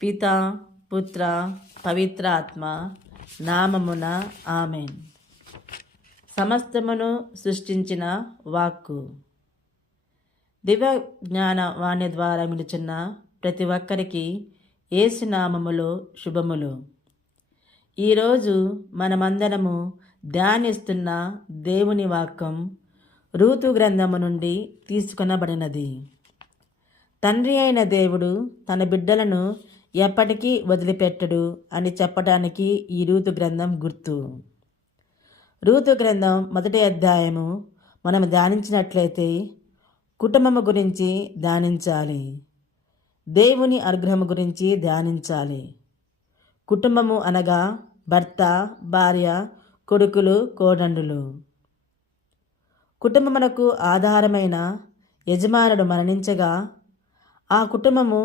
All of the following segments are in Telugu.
పిత పుత్ర పవిత్ర ఆత్మ నామమున ఆమెన్. సమస్తమును సృష్టించిన వాక్కు. దివ్య జ్ఞాన వాణి ద్వారా మిలుచున్న ప్రతి ఒక్కరికి యేసు నామములో శుభములు. ఈరోజు మనమందరము ధ్యానిస్తున్న దేవుని వాక్యం రూతు గ్రంథము నుండి తీసుకొనబడినది. తండ్రి అయిన దేవుడు తన బిడ్డలను ఎప్పటికీ వదిలిపెట్టడు అని చెప్పడానికి ఈ రూతు గ్రంథం గుర్తు. రూతు గ్రంథం 1వ అధ్యాయము మనం ధ్యానించినట్లయితే కుటుంబము గురించి ధ్యానించాలి, దేవుని అనుగ్రహము గురించి ధ్యానించాలి. కుటుంబము అనగా భర్త, భార్య, కొడుకులు, కోడండులు. కుటుంబమునకు ఆధారమైన యజమానుడు మరణించగా ఆ కుటుంబము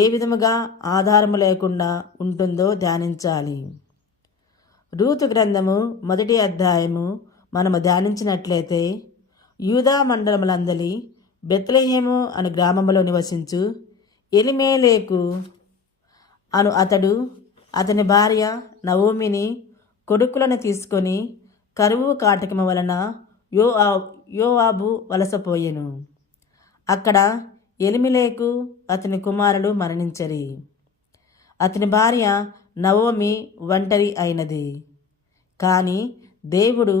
ఏ విధముగా ఆధారము లేకుండా ఉంటుందో ధ్యానించాలి. రూతు గ్రంథము 1వ అధ్యాయము మనము ధ్యానించినట్లయితే యూదా మండలములందలి బెత్లెహేము అను గ్రామములో నివసించు ఎలిమేలేకు అను అతడు అతని భార్య నవోమిని కొడుకులను తీసుకొని కరువు కాటకము వలన యోవాబు వలసపోయెను. అక్కడ ఎలిమెలెకు అతని కుమారులు మరణించరి. అతని భార్య నవోమి ఒంటరి అయినది. కానీ దేవుడు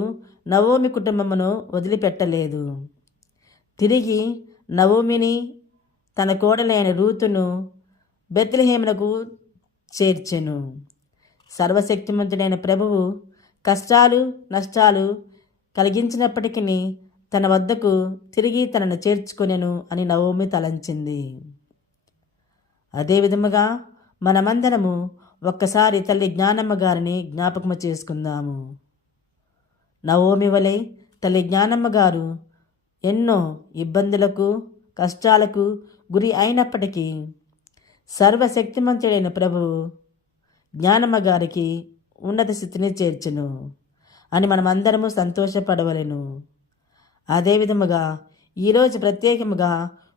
నవోమి కుటుంబమును వదిలిపెట్టలేదు. తిరిగి నవోమిని తన కోడలైన రూతును బెత్లెహేమునకు చేర్చెను. సర్వశక్తిమంతుడైన ప్రభువు కష్టాలు నష్టాలు కలిగించినప్పటికీ తన వద్దకు తిరిగి తనను చేర్చుకొనెను అని నవోమి తలంచింది. అదేవిధముగా మనమందరము ఒక్కసారి తల్లి జ్ఞానమ్మ గారిని జ్ఞాపకము చేసుకుందాము. నవోమి వలె తల్లి జ్ఞానమ్మ గారు ఎన్నో ఇబ్బందులకు కష్టాలకు గురి అయినప్పటికీ సర్వశక్తిమంతుడైన ప్రభువు జ్ఞానమ్మ గారికి ఉన్నత స్థితిని చేర్చెను అని మనమందరము సంతోషపడవలెను. అదేవిధముగా ఈరోజు ప్రత్యేకముగా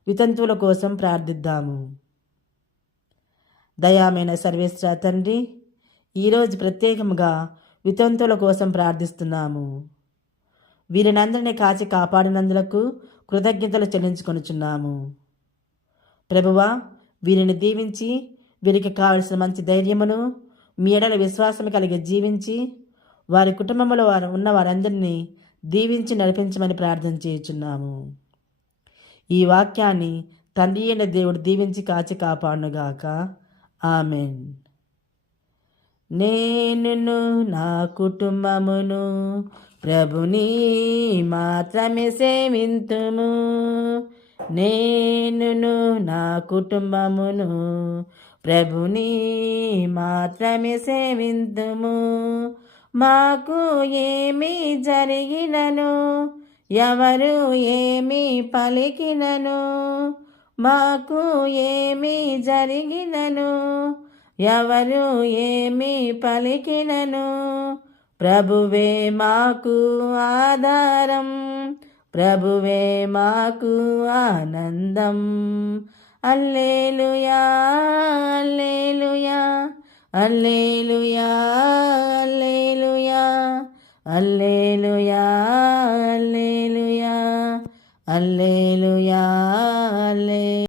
వితంతువుల కోసం ప్రార్థిద్దాము. దయామైన సర్వేశ్వర తండ్రి, ఈరోజు ప్రత్యేకముగా వితంతువుల కోసం ప్రార్థిస్తున్నాము. వీరినందరినీ కాచి కాపాడినందులకు కృతజ్ఞతలు చెల్లించుకొనుచున్నాము. ప్రభువా, వీరిని దీవించి వీరికి కావలసిన మంచి ధైర్యమును మీ ఎడల విశ్వాసం కలిగి జీవించి వారి కుటుంబంలో ఉన్న వారందరినీ దీవించి నడిపించమని ప్రార్థన చేయుచున్నాము. ఈ వాక్యాన్ని తండ్రి అయిన దేవుడు దీవించి కాచి కాపాడునుగాక. ఆమెన్. నేనును నా కుటుంబమును ప్రభుని మాత్రమే సేవింతుము. నేనును నా కుటుంబమును ప్రభుని మాత్రమే సేవింతుము. మాకు ఏమి జరిగినను ఎవరు ఏమి పలికినను, మాకు ఏమి జరిగినను ఎవరు ఏమి పలికినను, ప్రభువే మాకు ఆధారం, ప్రభువే మాకు ఆనందం. హల్లెలూయా హల్లెలూయా హల్లెలూయా హల్లెలూయా హల్లెలూయా హల్లెలూయా హల్లెలూయా